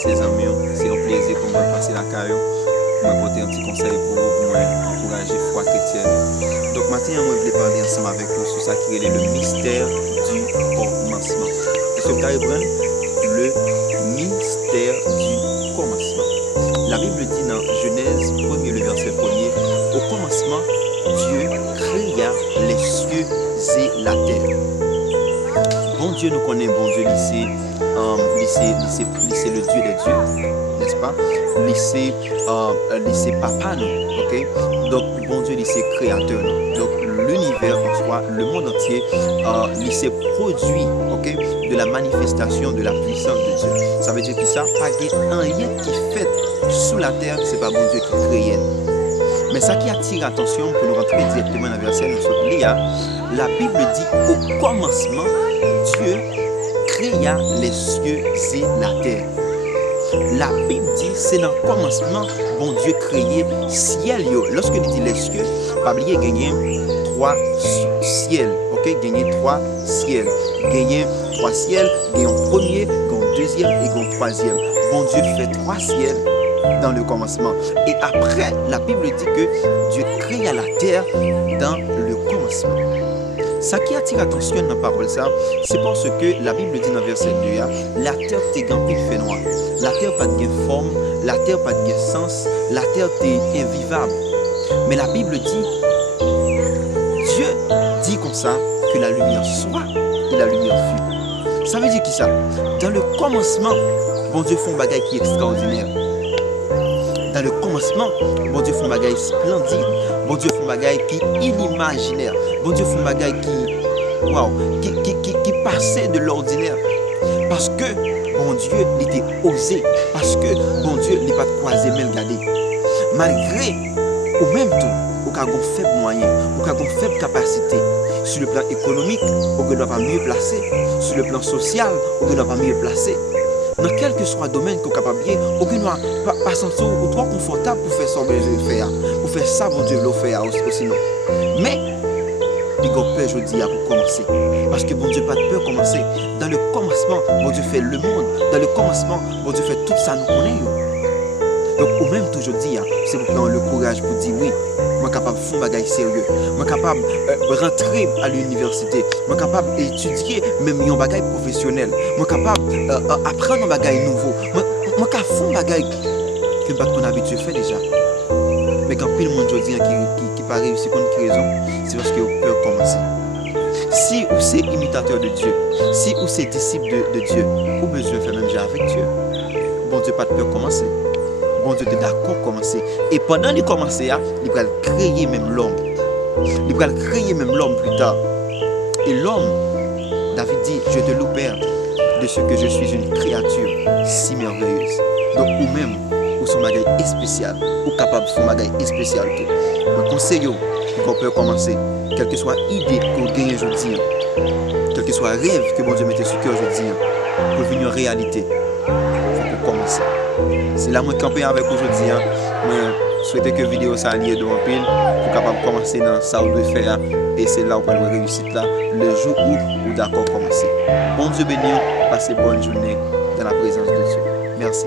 ses amis. C'est un plaisir pour moi de passer la carrière. Moi, apporter un petit conseil pour vous, pour encourager la foi chrétienne. Donc, maintenant, moi, je voulais parler ensemble avec vous sur ça qui est le mystère du commencement. Est-ce que vous allez prendre le mystère du commencement? La Bible dit dans Genèse 1er, le verset 1er, au commencement, Dieu créa les cieux et la terre. Bon Dieu nous connaît, bon Dieu, c'est le Dieu des dieux, n'est-ce pas? C'est papa, nous, ok? Donc, bon Dieu, c'est créateur, nous. Donc, l'univers en soi, le monde entier, c'est produit, ok? De la manifestation de la puissance de Dieu. Ça veut dire que ça, pas rien qui fait sous la terre, c'est pas bon Dieu qui crée. Mais ça qui attire l'attention pour nous rentrer directement dans le verset, la Bible dit au commencement, Dieu créa les cieux et la terre. La Bible dit c'est dans le commencement, bon Dieu créé ciel. Lorsque il dit les cieux, pas oublier gagner trois ciels. Ok, gagner trois ciels. Gagner trois ciels, gagner un premier, gagner un deuxième et gagner un troisième. Bon Dieu fait trois ciels dans le commencement. Et après, la Bible dit que Dieu créa la terre dans le commencement. Ça qui attire l'attention dans la parole, c'est parce que la Bible dit dans verset 2, la terre t'est remplie de fait noir. La terre pas de forme, la terre pas de sens, la terre est invivable. Mais la Bible dit, Dieu dit comme ça que la lumière soit et la lumière fut. Ça veut dire qui ça? Dans le commencement, bon Dieu fait un bagage qui est extraordinaire. Dans le commencement, bon Dieu fait un bagage splendide. Bon Dieu fait un bagage qui est inimaginaire. Bon Dieu fait un bagage qui passait de l'ordinaire. Parce que bon Dieu était osé. Parce que bon Dieu n'est pas croisé mais regardé. Malgré au même temps, au cas où faible moyen, au cas où faible capacité, sur le plan économique, on ne doit pas mieux placer. Sur le plan social, on ne doit pas mieux placer. Dans quel que soit le domaine qu'on est capable de faire, on ne doit pas sentir trop confortable pour faire ça, faire. Pour faire ça, bon Dieu veut faire aussi. Non. Mais, il y a peur, je dis, pour commencer. Parce que bon Dieu n'a pas de peur commencer. Dans le commencement, bon Dieu fait le monde. Dans le commencement, bon Dieu fait tout ça, nous connaissons. Donc, au même temps, je dis, c'est pour prendre le courage pour dire oui, moi capable de faire un bagage sérieux. Moi capable de rentrer à l'université. Moi capable d'étudier même un bagage professionnel. Moi capable d'apprendre un bagage nouveau. Moi capable de faire un bagage que je n'ai pas habitué de faire déjà. Mais quand pile monde aujourd'hui qui pas réussi pour une raison, c'est parce qu'il a peur de commencer. Si vous êtes imitateur de Dieu, si vous êtes disciple de Dieu, vous avez besoin de faire même déjà avec Dieu. Bon Dieu pas de peur de commencer. Bon Dieu est d'accord de commencer. Et pendant qu'il commence, il va créer même l'homme. Il va créer même l'homme plus tard. Et l'homme, David dit, je te loue Père, de ce que je suis une créature si merveilleuse. Donc vous-même, vous sont bagage spécial, ou capable de faire un bagage spécial. Je conseille qu'on peut commencer, quelle que soit l'idée que vous gagnez aujourd'hui, quel que soit le rêve que bon Dieu mette sur le cœur aujourd'hui, pour venir en réalité, il faut commencer. C'est là que je campe avec aujourd'hui. Je souhaite que la vidéo soit liée devant pile pour capable commencer dans ça où vous devez faire. Et c'est là où vous allez réussir là, le jour où vous d'accord commencer. Bon Dieu béni, passez bonne journée dans la présence de Dieu. Merci.